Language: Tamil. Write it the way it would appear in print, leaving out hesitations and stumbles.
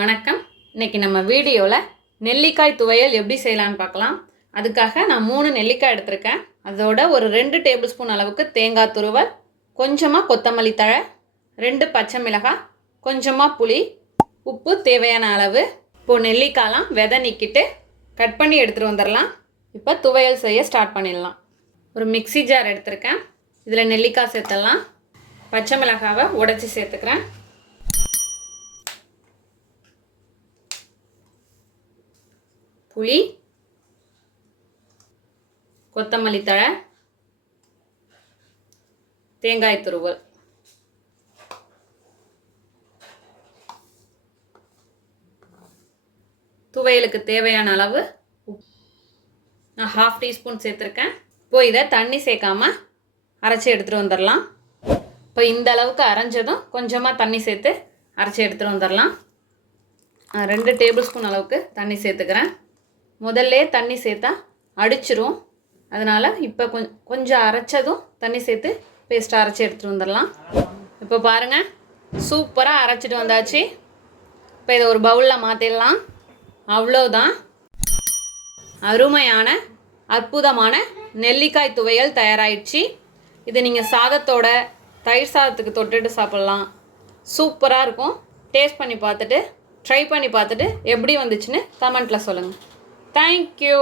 வணக்கம். இன்றைக்கி நம்ம வீடியோவில் நெல்லிக்காய் துவையல் எப்படி செய்யலான்னு பார்க்கலாம். அதுக்காக நான் 3 நெல்லிக்காய் எடுத்திருக்கேன். அதோட ஒரு 2 டேபிள் ஸ்பூன் அளவுக்கு தேங்காய் துருவல், கொஞ்சமாக கொத்தமல்லி தழை, 2 பச்சை மிளகாய், கொஞ்சமாக புளி, உப்பு தேவையான அளவு. இப்போது நெல்லிக்காயெலாம் விதை நீக்கிட்டு கட் பண்ணி எடுத்துகிட்டு வந்துடலாம். இப்போ துவையல் செய்ய ஸ்டார்ட் பண்ணிடலாம். ஒரு மிக்சி ஜார் எடுத்திருக்கேன். இதில் நெல்லிக்காய் சேர்த்துடலாம். பச்சை மிளகாவை உடைச்சி சேர்த்துக்கிறேன். புளி, கொத்தமல்லி தழை, தேங்காய் துருவல். துவையலுக்கு தேவையான அளவு நான் 1/2 டீஸ்பூன் சேர்த்துருக்கேன். இப்போ இதை தண்ணி சேர்க்காம அரைச்சி எடுத்துகிட்டு வந்துடலாம். இப்போ இந்த அளவுக்கு அரைஞ்சதும் கொஞ்சமாக தண்ணி சேர்த்து அரைச்சி எடுத்துகிட்டு வந்துடலாம். 2 டேபிள் ஸ்பூன் அளவுக்கு தண்ணி சேர்த்துக்கிறேன். முதல்ல தண்ணி சேர்த்தா அடிச்சிரும். அதனால் இப்போ கொஞ்சம் அரைச்சதும் தண்ணி சேர்த்து பேஸ்ட்டாக அரைச்சி எடுத்துகிட்டு வந்துடலாம். இப்போ பாருங்கள், சூப்பராக அரைச்சிட்டு வந்தாச்சு. இப்போ இதை ஒரு பவுலில் மாற்றிடலாம். அவ்வளோதான், அருமையான அற்புதமான நெல்லிக்காய் துவையல் தயாராகிடுச்சு. இது நீங்கள் சாதத்தோட, தயிர் சாதத்துக்கு தொட்டுட்டு சாப்பிட்லாம். சூப்பராக இருக்கும். டேஸ்ட் பண்ணி பார்த்துட்டு, ட்ரை பண்ணி பார்த்துட்டு எப்படி வந்துச்சுன்னு கமெண்ட்டில் சொல்லுங்கள். Thank you.